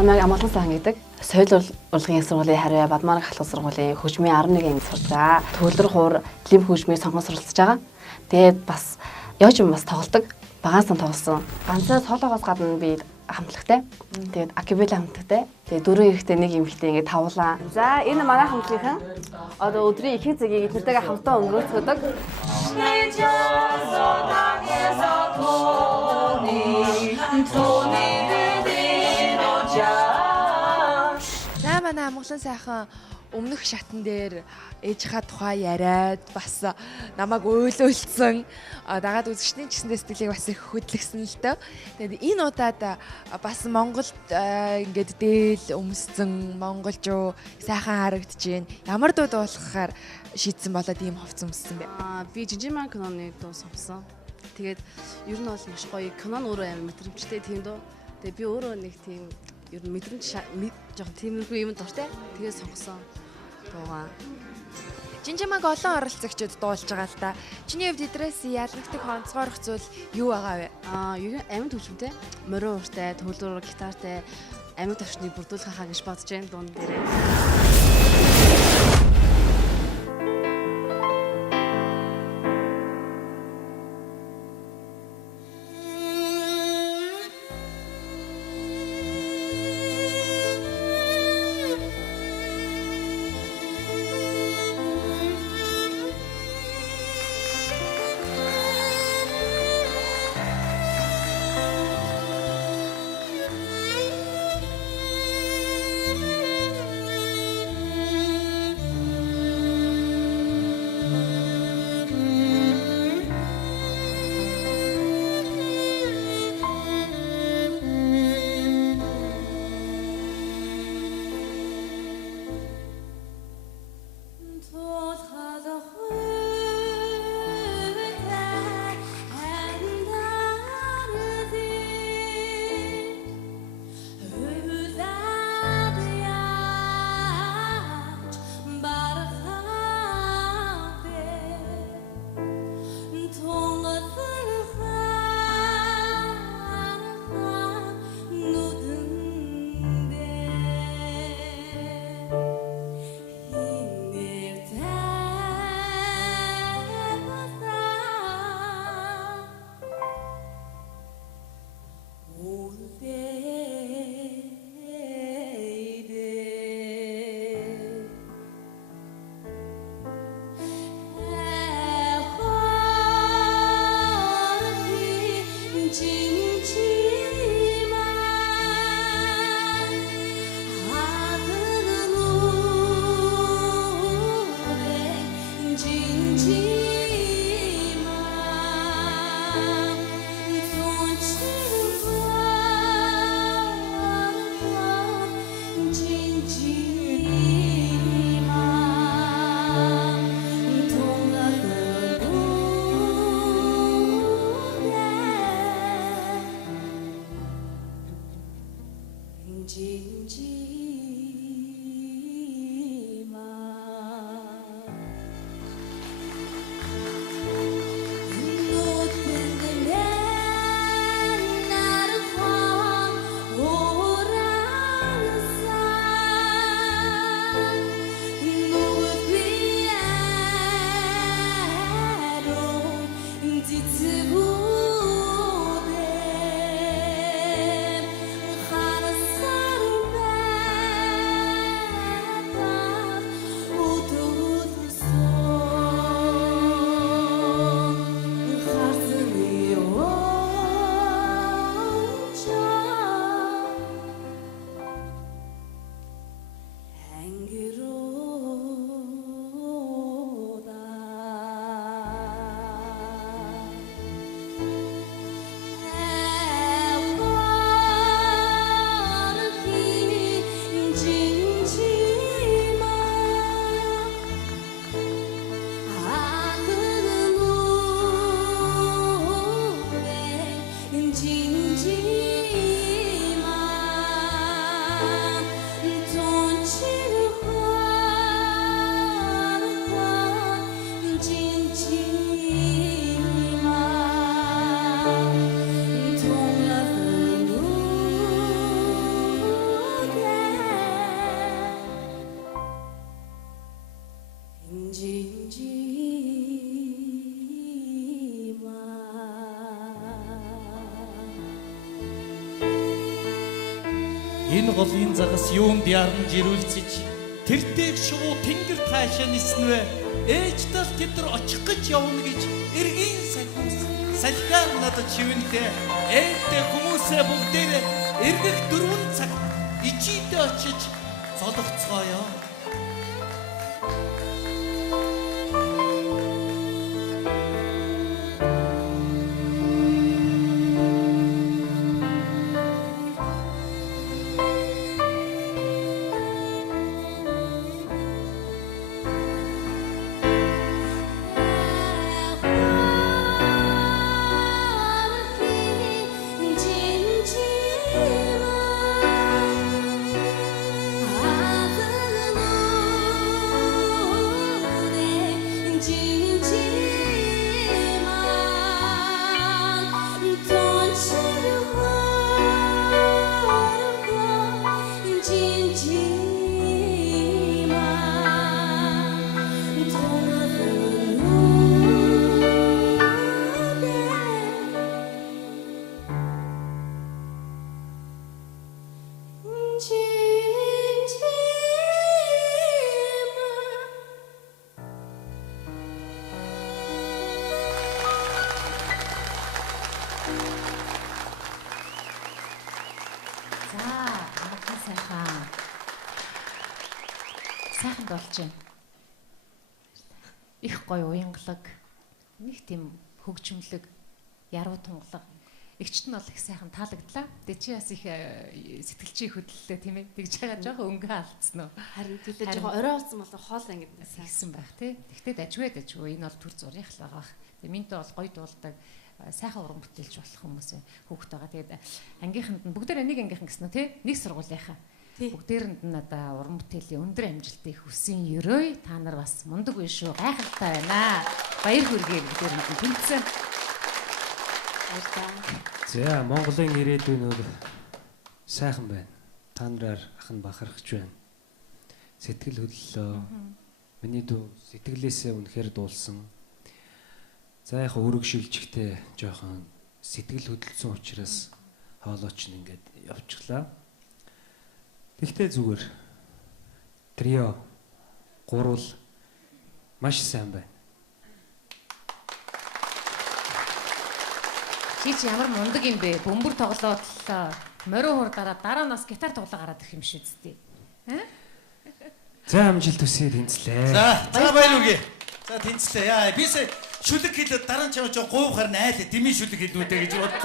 Намайг амгалан сайхан гэдэг. Соёл урлагийн сургуулийн хариу Бадмарк халуун сургуулийн хөгжмийн 11 анги сурдаг. Төгөлдөр хуур лив хөгжмийг сонгон суралцж байгаа. Тэгээд бас яаж юм бас тоглодог. Багаасан тоглосон. Ганцаа солоогоос гадна би хамтлагтай. Тэгээд акибеле хамтлагтай. Тэгээд дөрөв эрэхтэй нэг эмэгтэй ингээд тавуулаа. За энэ манай хамтлагийнхан одоо өдрийн ихэнх цагийг эднэртэйгээ хамтдаа өнгөрөөцгдөг. Манай амгалан сайхан өмнөх шатн дээр ээжийнхаа тухай яриад бас намайг уйлуулсан дагаад үзэгчдийн ч гэсэндээ сэтгэлийг бас их хөдлөсөн л тоо. Тэгээд энэ удаад бас Монголд ингээд дээл өмссөн монголчуу сайхан харагдаж байна. Ямар дуу дуулахаар шийдсэн болоод ийм ховц өмссөн бэ? Би Жижигман киноны дуу сонссон. Тэгээд ер нь бол маш гоё. Кино нь өөрөө амар мэдрэмжтэй тийм дөө. Тэгээд би өөрөө нэг тийм ер нь мэдрэмж жоохон тиймэрхүү юм дуртай. Тэгээд сонгосон дуугаа. Жижигмаг олон оролцогчид дуулж байгаа л да. Чиний хувьд эдрээс ялгагддаг онцгойрох зүйл юу байгаа вэ? Ер нь амьд хөгжмөнтэй, морин ууртай, төгөлдөр гитартай амьд төвчнийг бүрдүүлэх хаа гэж бодож байна дуун дээрээ. голын загас юунд яран жирүүлцэж тэртэйг шувуу тэнгэр таашаа ниснвэ ээжтэл тэд нар очих гэж явна гэж эргийн сахиус салхиар надад шивэнтэй ээдтэй хүмүүсээ бүгдээрээ эргэх 4 цаг ичидээ очиж золгоцгоё. Сайхан болж байна. Их гоё уянгалаг, нэг тийм хөгжмөлөг, яруу тунгалаг. Игчт нь бол их сайхан таалагдлаа. Тэ чи бас их сэтгэлчийн хөдлөлөө тийм ээ. Тэгж байгаа жоохон өнгө алдсан уу? Харин төлөө жоохон орой болсон бол хоол ангид сайхан байх тий. Тэгтээ дажгүй. Энэ бол төр зурих л байгаа. Тэгээ минтээ бол гоё дуулдаг. Сайхан уран бүтээлч болох хүмүүс хүүхэд байгаа. Тэгээд ангийнханд нь бүгдээр нэг ангийнхан гэсэн үү тий? Нэг сургуулийнхаа. Бүгдээрэнд нь одоо уран бүтээлийн өндөр амжилтыг хүсэн ерөөй та нар бас мундаг биш шүү гайхалтай байна. Баяр хүргэе бүгдээрэнд нь тэнцсэн. За Монголын ирээдүйн өөр сайхан байна. Та нараар ахын бахархаж байна. Сэтгэл хөдлөлөө. Миний дүү сэтгэлээсээ үнэхээр дуулсан. За яг өрөг шилжихтэй жоохон сэтгэл хөдлөсөн учраас хоолойч нь ингээд явчихлаа. Тэгтээ зүгээр трио гурвал маш сайн байна. Чи ямар мундаг юм бэ? Бөмбөр тоглоод морин хуур дараа нас гитар тоглоо гараад ирэх юм шүү дээ. За амжилт хүсье тэнцлээ. За баяр үргээ. За тэнцлээ. Яа бисээ шүлэг хэлээд дараа нь чамаа говь харна айлаа дэмий шүлэг хэлнүүдэ гэж бод.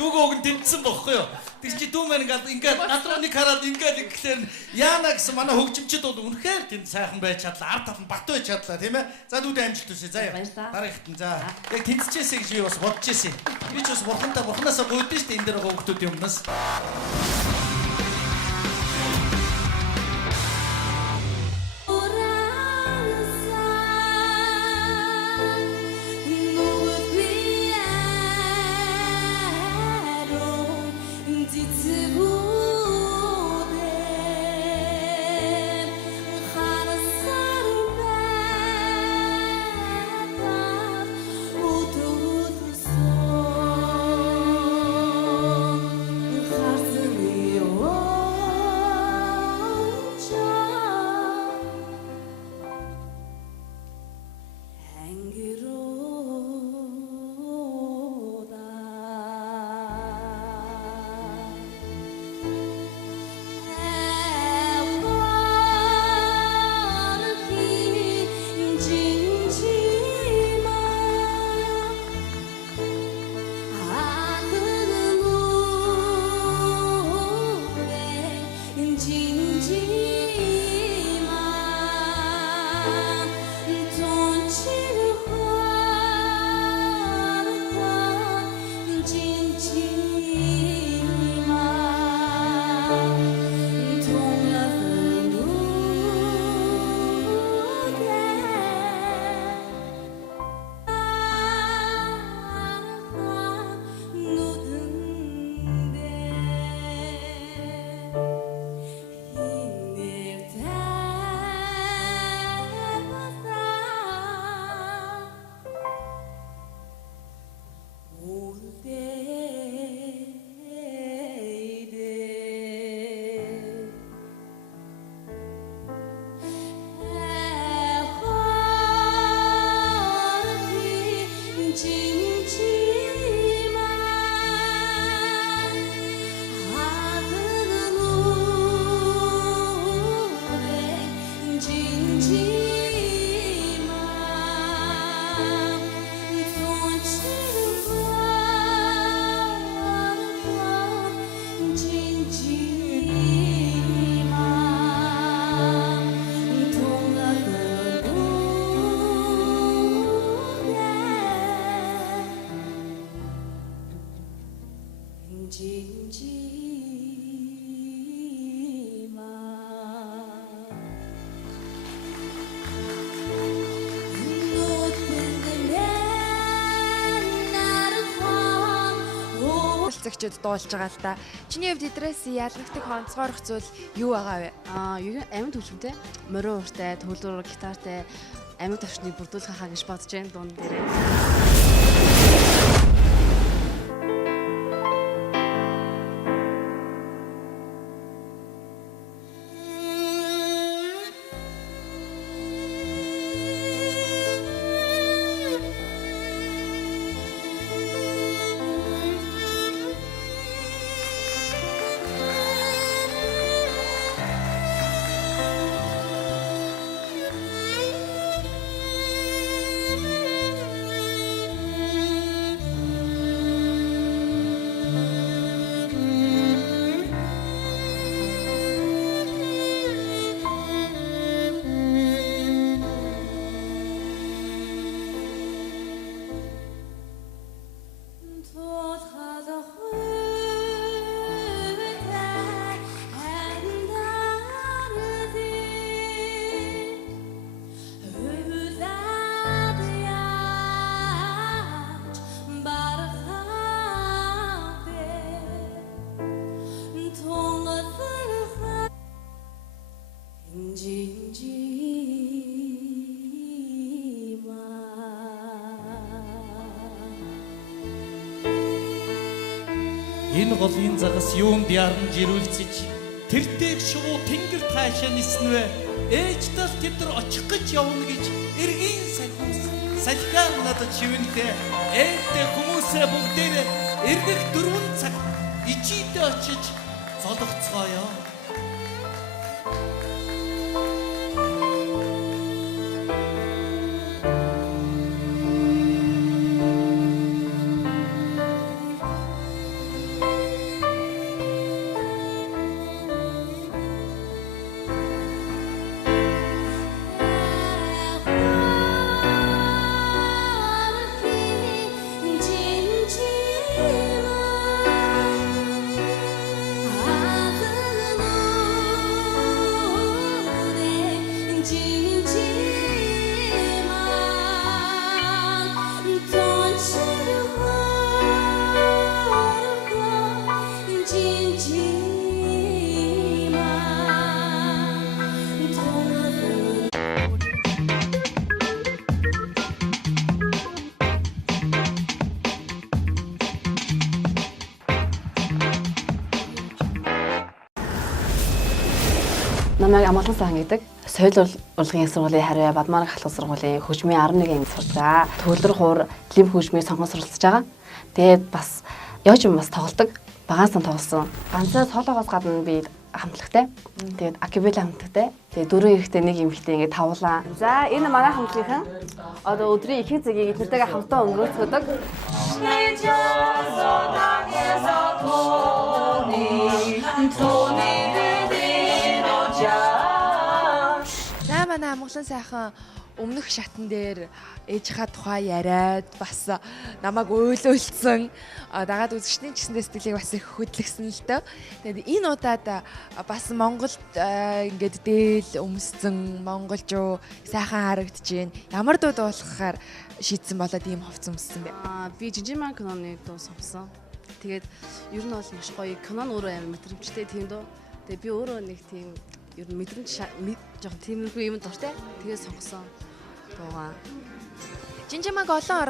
Дүүгөө өгн тэмцсэн бохгүй юу? Тэг чи дүү маань ингээд надруу нэг хараад ингээд гэхлээр яана гэсэн манай хөгжимчд бол үнэхээр тэнд сайхан байж чадлаа. Ард талд бат байж чадлаа тийм ээ. За дүүдээ амжилт хүсье. За дараагт нь за яг тэнцчихээсэй гэж би бас бодож ирсэн. Би ч бас бурхнаасаа гойдсон шүү дээ энэ дээр хөөгтүүд юмнаас. Зэгчүүд дуулж байгаа л да. Чиний хувьд эдрээс ялгагддаг онцгойрох зүйл юу байгаа вэ? Юу амьд хөгжмөнтэй, морин ууртай, төлөөр гитартай амьд төвчнийг бүрдүүлэх хаа гэж бодож байна дунд дээрээ. Энэ голын загас юунд яран жирүүлцэж тэртэйг шувуу тэнгэр таашаа ниснвэ ээжтэл тэд нар очих гэж явна гэж эргийн сахиус салхиар надад шивэнтэй ээдтэй хүмүүсээ бүгдээрээ эргэх 4 цаг ичидэ очиж золгоцгоё. Намайг Амгалан сан гэдэг соёл урлагийн их сургуулийн хариу Бадмаарк халуун сургуулийн хөгжмийн 11 анги сурдаг. Төлөр хуур лим хөгжмийн сонгон суралцж байгаа. Тэгээд бас яаж юм бас тоглодог. Багаас нь тоглосон. Ганцаа солоогоос гадна би хамтлагтай. Тэгээд акапелла хамтлагтай. Тэгээд 4 эрэгтэй 1 эмэгтэй ингээд тавлаа. За энэ манай хамтлагийнхан одоо өдрийн ихэнх цагийг эднэртэйгээ хамтдаа өнгөрөөцгдөг. За манай Амгалан сайхан өмнөх шатн дээр ээжийнхаа тухай яриад бас намайг уйлуулсан дагаад үзэгчдийн чсэндээ сэтгэлийг бас их хөдлөсөн л дөө. Тэгээд энэ удаад бас Монголд ингээд дээл өмссөн монголчуу сайхан харагдаж байна. Ямар дуу дуулахаар шийдсэн болоод ийм ховц өмссөн бэ? Би Жижигман киноны дуу сонссон. Тэгээд ер нь бол их гоё кино нь өөрөө амар мэдрэмжтэй тийм дөө. Тэгээд би өөрөө нэг тийм ер нь мэдрэмж жоохон тиймэрхүү юм дуртай. Тэгээд сонгосон дуугаа. Жижигмаг олон